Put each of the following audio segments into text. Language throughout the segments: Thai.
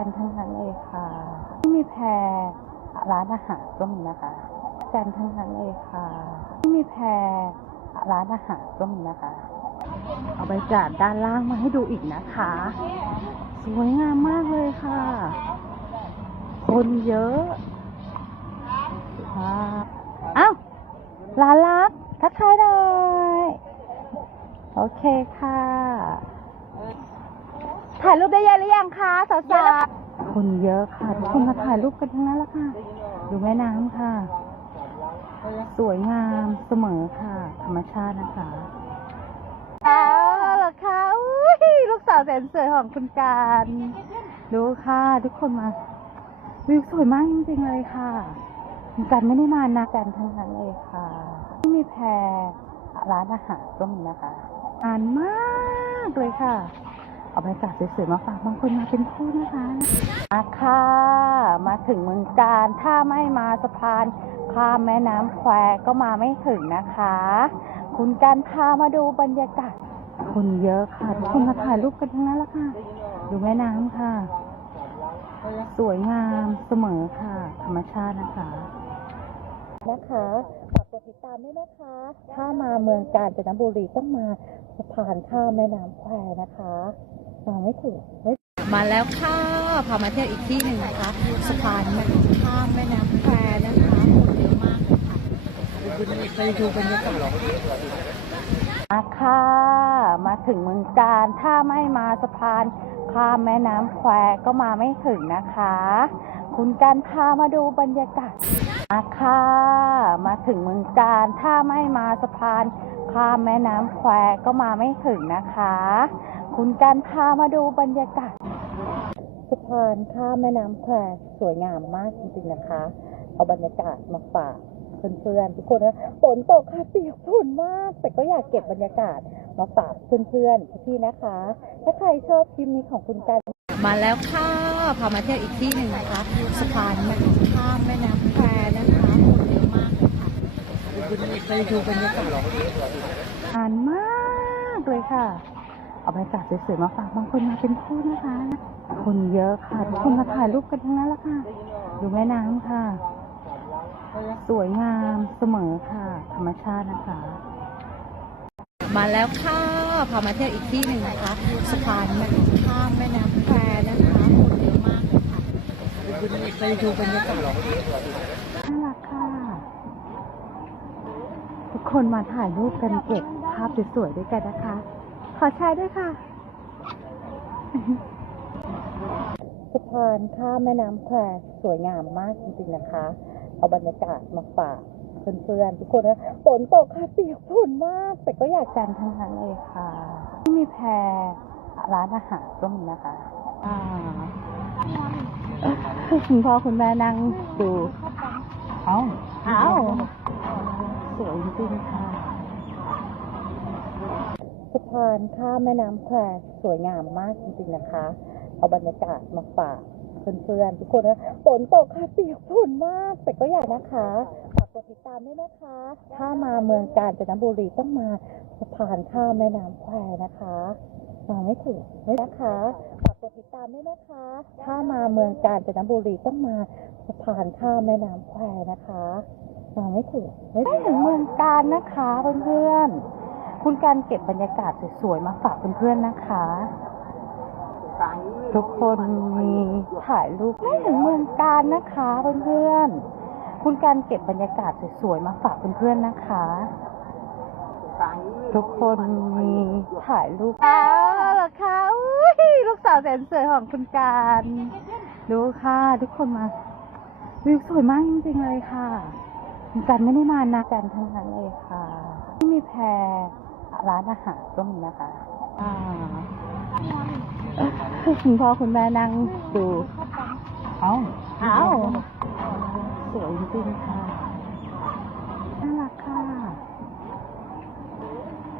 กันทั้งนั้นเลยค่ะที่มีแพรร้านอาหารก็มีนะคะกันทั้งนั้นเลยค่ะที่มีแพรร้านอาหารก็มีนะคะ เอาบรรยากาศด้านล่างมาให้ดูอีกนะคะ สวยงามมากเลยค่ะ คนเยอะค่ะอ้าวร้านรักทักทายหน่อยโอเคค่ะ ถ่ายรูปได้เยอะหรือยังคะสาวๆคนเยอะค่ะ ทุกคนมาถ่ายรูปกันทั้งนั้นแล้วค่ะ ดูแม่น้ำค่ะ สวยงามเสมอค่ะ ธรรมชาตินะคะเอาเหรอคะอุ้ยลูกสาวแสนสวยของคุณการดูค่ะ ทุกคนมา วิวสวยมากจริงๆเลยค่ะคุณการไม่ได้มานะกันทั้งนั้นเลยค่ะที่มีแพรร้านอาหารก็มีนะคะนานมากเลยค่ะ เอาบรรยากาศสวยๆมาฝากบางคนมาเป็นคู่นะคะมาค่ะมาถึงเมืองการถ้าไม่มาสะพานข้ามแม่น้ำแควก็มาไม่ถึงนะคะ คุณการพามาดูบรรยากาศ คนเยอะค่ะทุกคนมาถ่ายรูปกันทั้งนั้นแล้วค่ะ ดูแม่น้ำค่ะ สวยงามเสมอค่ะ ธรรมชาตินะคะนะคะฝากกด ติดตามด้วยนะคะ ถ้ามาเมืองกาญจนบุรีต้องมาสะพานข้ามแม่น้ำแควนะคะมาไม่ถึงไม่มาแล้วค่ะพามาเที่ยวอีกที่หนึ่งนะคะสะพานข้ามแม่น้ำแควนะคะคนเยอะมากเลยค่ะไปดูบรรยากาศมาค่ะมาถึงเมืองการถ้าไม่มาสะพานข้ามแม่น้ำแควก็มาไม่ถึงนะคะ คุณการพามาดูบรรยากาศมาค่ะมาถึงเมืองการถ้าไม่มาสะพานข้ามแม่น้ำแควก็มาไม่ถึงนะคะ คุณการพามาดูบรรยากาศสะพานข้ามแม่น้ำแควสวยงามมากจริงๆนะคะ เอาบรรยากาศมาฝากเพื่อนๆทุกคนนะฝนตกค่ะเปียกฝุ่นมาก แต่ก็อยากเก็บบรรยากาศมาฝากเพื่อนๆพี่ๆนะคะ ถ้าใครชอบคลิปนี้ของคุณการ มาแล้วค่ะพามาเที่ยวอีกที่หนึ่งนะคะสะพานข้ามแม่น้ำแควนะคะคนเยอะมากเลยค่ะไปดูบรรยากาศนานมากเลยค่ะ เอาบรรยากาศสวยๆมาฝากบางคนมาเป็นคู่นะคะ คนเยอะค่ะทุกคนมาถ่ายรูปกันทั้งนั้นแล้วค่ะ ดูแม่น้ำค่ะ สวยงามเสมอค่ะ ธรรมชาตินะคะ มาแล้วค่ะ พามาเที่ยวอีกที่หนึ่งนะคะสะพานข้ามแม่น้ำแควนะคะคนเยอะมากเลยค่ะไปดูบรรยากาศน่ารักค่ะ ทุกคนมาถ่ายรูปกันเก็บภาพสวยๆด้วยกันนะคะ ขอแชร์ด้วยค่ะสะพานข้ามแม่น้ำแควสวยงามมากจริงๆนะคะ เอาบรรยากาศมาฝาก เพื่อนๆทุกคนนะฝนตกค่ะเปียกฝุ่นมาก แต่ก็อยากกันทั้งนั้นเลยค่ะที่มีแพรร้านอาหารก็มีนะคะอ่าคุณพ่อคุณแม่นั่งดูเอ้าเอ้าสวยจริงๆค่ะสะพานข้ามแม่น้ำแควสวยงามมากจริงๆนะคะ เอาบรรยากาศมาฝาก เพื่อนๆทุกคนนะฝนตกค่ะเปียกฝนมาก แต่ก็อยากนะคะฝากกดติดตามด้วยนะคะ ถ้ามาเมืองกาญจนบุรีต้องมาสะพานข้ามแม่น้ำแควนะคะมาไม่ถึงไม่นะคะฝากกดติดตามด้วยนะคะ ถ้ามาเมืองกาญจนบุรีต้องมาสะพานข้ามแม่น้ำแควนะคะมาไม่ถึงไม่ถึงเมืองกาญนะคะเพื่อนๆคุณการเก็บบรรยากาศสวยๆมาฝากเพื่อนๆนะคะ ทุกคนมีถ่ายรูปไม่ถึงเมืองการนะคะเพื่อนๆ คุณการเก็บบรรยากาศสวยๆมาฝากเพื่อนๆนะคะ ทุกคนมีถ่ายรูปอ้าวเหรอคะอุ้ยลูกสาวแสนสวยของคุณการ ดูค่ะ ทุกคนมาวิวสวยมากจริงๆเลยค่ะคุณการไม่ได้มานะกันทั้งนั้นเลยค่ะที่มีแพรร้านอาหารก็มีนะคะ อ่า คุณพ่อคุณแม่นั่งดูเอ้าเอ้าสวยจริงๆค่ะ น่ารักค่ะ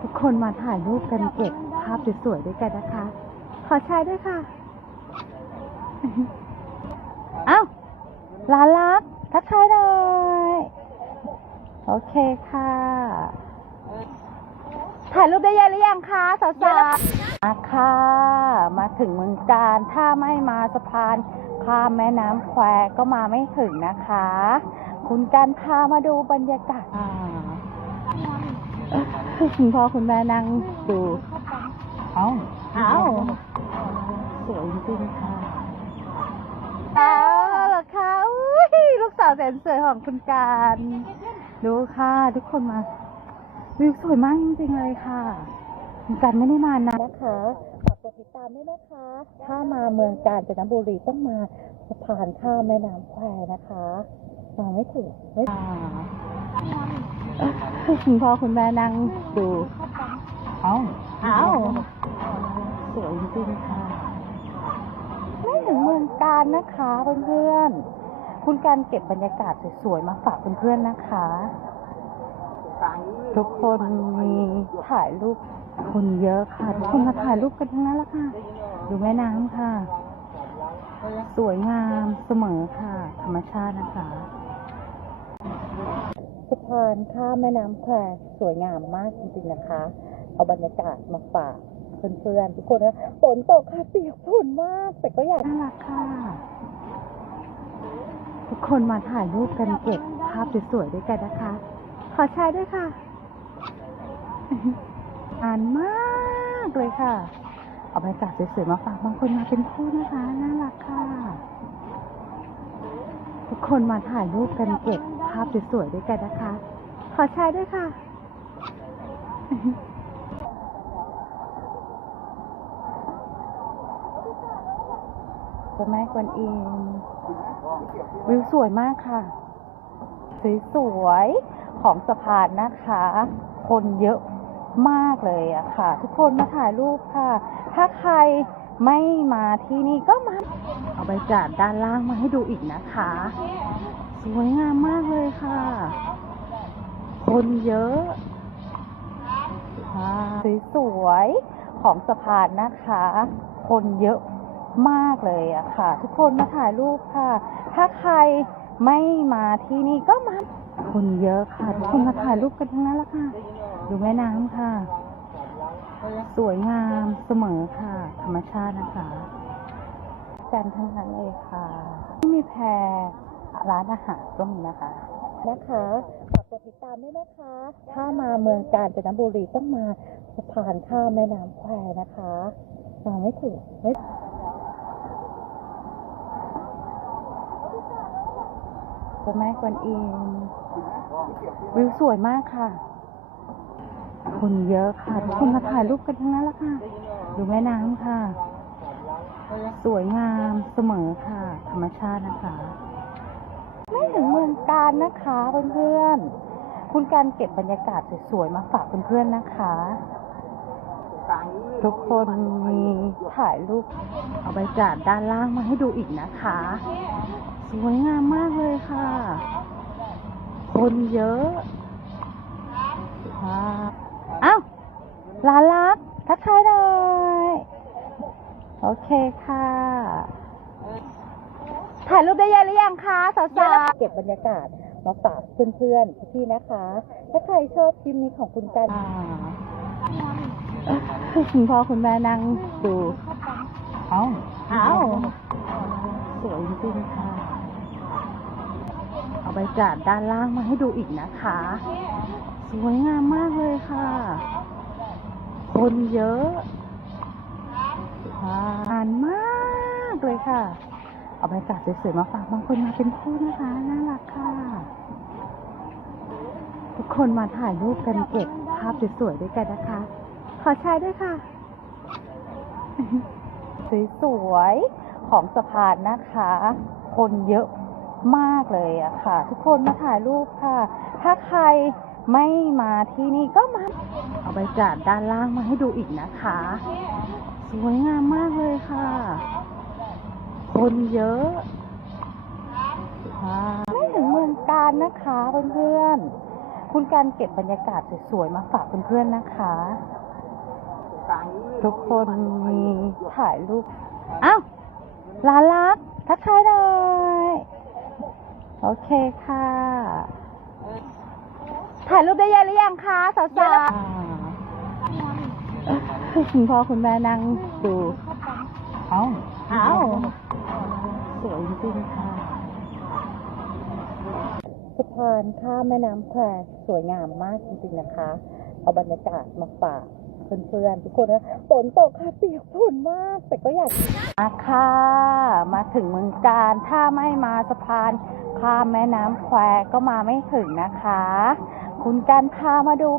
ทุกคนมาถ่ายรูปกันเก็บภาพสวยๆด้วยกันนะคะ ขอแชร์ด้วยค่ะ เอ้าลานรักทักทายหน่อย โอเคค่ะ ถ่ายรูปได้เยอะหรือยังคะสาวๆมา ค่ะ มาถึงเมืองการถ้าไม่มาสะพานข้ามแม่น้ำแควก็มาไม่ถึงนะคะ คุณการพามาดูบรรยากาศอ่าคุณพ่อคุณแม่นั่งดูเอ้าเอ้าสวยจริงๆค่ะเอาเหรอคะอุ้ยลูกสาวแสนสวยของคุณการ ดูค่ะ ทุกคนมา วิวสวยมากจริงๆเลยค่ะคุณ การไม่ได้มานานนะคะฝากกดติดตามด้วยนะคะ ถ้ามาเมืองกาญจนบุรีต้องมาสะพานข้ามแม่น้ำแควนะคะมาไม่ถูกไม่คุณพ่อคุณแม่นั่งดูเอ้าเอ้าสวยจริงๆค่ะ ไม่ถึงเมืองการนะคะเพื่อนๆ คุณการเก็บบรรยากาศสวยๆมาฝากเพื่อนๆนะคะ ทุกคนมีถ่ายรูป คนเยอะค่ะทุกคนมาถ่ายรูปกันทั้งนั้นแหละค่ะ ดูแม่น้ำค่ะ สวยงามเสมอค่ะ ธรรมชาตินะคะสะพานข้ามแม่น้ำแควสวยงามมากจริงๆนะคะ เอาบรรยากาศมาฝากเพื่อนๆทุกคนนะฝนตกค่ะเปียกฝนมาก แต่ก็อยากน่ารักค่ะ ทุกคนมาถ่ายรูปกันเก็บภาพสวยๆด้วยกันนะคะ ขอแชร์ด้วยค่ะอ่านมากเลยค่ะ เอาบรรยากาศสวยๆมาฝากบางคนมาเป็นคู่นะคะน่ารักค่ะ ทุกคนมาถ่ายรูปกันเก็บภาพสวยๆด้วยกันนะคะ ขอแชร์ด้วยค่ะจะแม่กวนอิมวิวสวยมากค่ะ สวยๆของสะพานนะคะ คนเยอะ มากเลยอะค่ะ ทุกคนมาถ่ายรูปค่ะ ถ้าใครไม่มาที่นี่ก็มา เอาใบจาดด้านล่างมาให้ดูอีกนะคะ สวยงามมากเลยค่ะ คนเยอะค่ะสวยๆของสะพานนะคะ คนเยอะมากเลยอะค่ะ ทุกคนมาถ่ายรูปค่ะ ถ้าใครไม่มาที่นี่ก็มา คนเยอะค่ะ ทุกคนมาถ่ายรูปกันทั้งนั้นละค่ะ ดูแม่น้ำค่ะ สวยงามเสมอค่ะ ธรรมชาตินะคะกันทั้งนั้นเลยค่ะ ที่มีแพรร้านอาหารก็มีนะคะนะคะฝากกดติดตามด้วยนะคะ ถ้ามาเมืองกาญจนบุรีต้องมาสะพานข้ามแม่น้ำแควนะคะมาไม่ถูกไม่เจะแม่กวนอิมวิวสวยมากค่ะ คนเยอะค่ะ ทุกคนมาถ่ายรูปกันทั้งนั้นแหละค่ะ ดูแม่น้ำค่ะ สวยงามเสมอค่ะ ธรรมชาตินะคะ ไม่ถึงเมืองการนะคะเพื่อนๆ คุณการเก็บบรรยากาศสวยๆมาฝากเพื่อนๆนะคะ ทุกคนมีถ่ายรูปเอาใบจาดด้านล่างมาให้ดูอีกนะคะ สวยงามมากเลยค่ะ คนเยอะค่ะ อ้าวหลานรักทักทายหน่อยโอเคค่ะ ถ่ายรูปได้เยอะหรือยังคะสาวๆเก็บบรรยากาศมาฝากเพื่อนๆพี่ๆนะคะ ถ้าใครชอบคลิปนี้ของคุณกันคุณพ่อคุณแม่นั่งดูเอ้าเอ้าสวยจริงๆค่ะ เอาใบจาดด้านล่างมาให้ดูอีกนะคะส วยงามมากเลยค่ะ คนเยอะค่ะอ่านมากเลยค่ะ เอาบรรยากาศสวยๆมาฝากบางคนมาเป็นคู่นะคะน่ารักค่ะ ทุกคนมาถ่ายรูปกันเก็บภาพสวยๆด้วยกันนะคะ ขอแชร์ด้วยค่ะ สวยๆของสะพานนะคะ คนเยอะมากเลยอะค่ะ ทุกคนมาถ่ายรูปค่ะ ถ้าใคร ไม่มาที่นี่ก็มา เอาใบจาดด้านล่างมาให้ดูอีกนะคะ สวยงามมากเลยค่ะ คนเยอะไม่ถึงเมืองการนะคะเพื่อนๆ คุณการเก็บบรรยากาศสวยๆมาฝากเพื่อนๆนะคะ ทุกคนมีถ่ายรูป อ้าวลานรักทักทายหน่อย โอเคค่ะ ถ่ายรูปได้เยอะหรือยังคะสาวๆคุณพ่อคุณแม่นั่งดูเอาอ้าวสวยจริงๆค่ะสะพานข้ามแม่น้ำแควสวยงามมากจริงๆนะคะ เอาบรรยากาศมาฝากเพื่อนๆทุกคนนะฝนตกค่ะเปียกฝนมาก แต่ก็อยากมาค่ะ มาถึงเมืองการถ้าไม่มาสะพานข้ามแม่น้ำแควก็มาไม่ถึงนะคะ คุณการพามาดู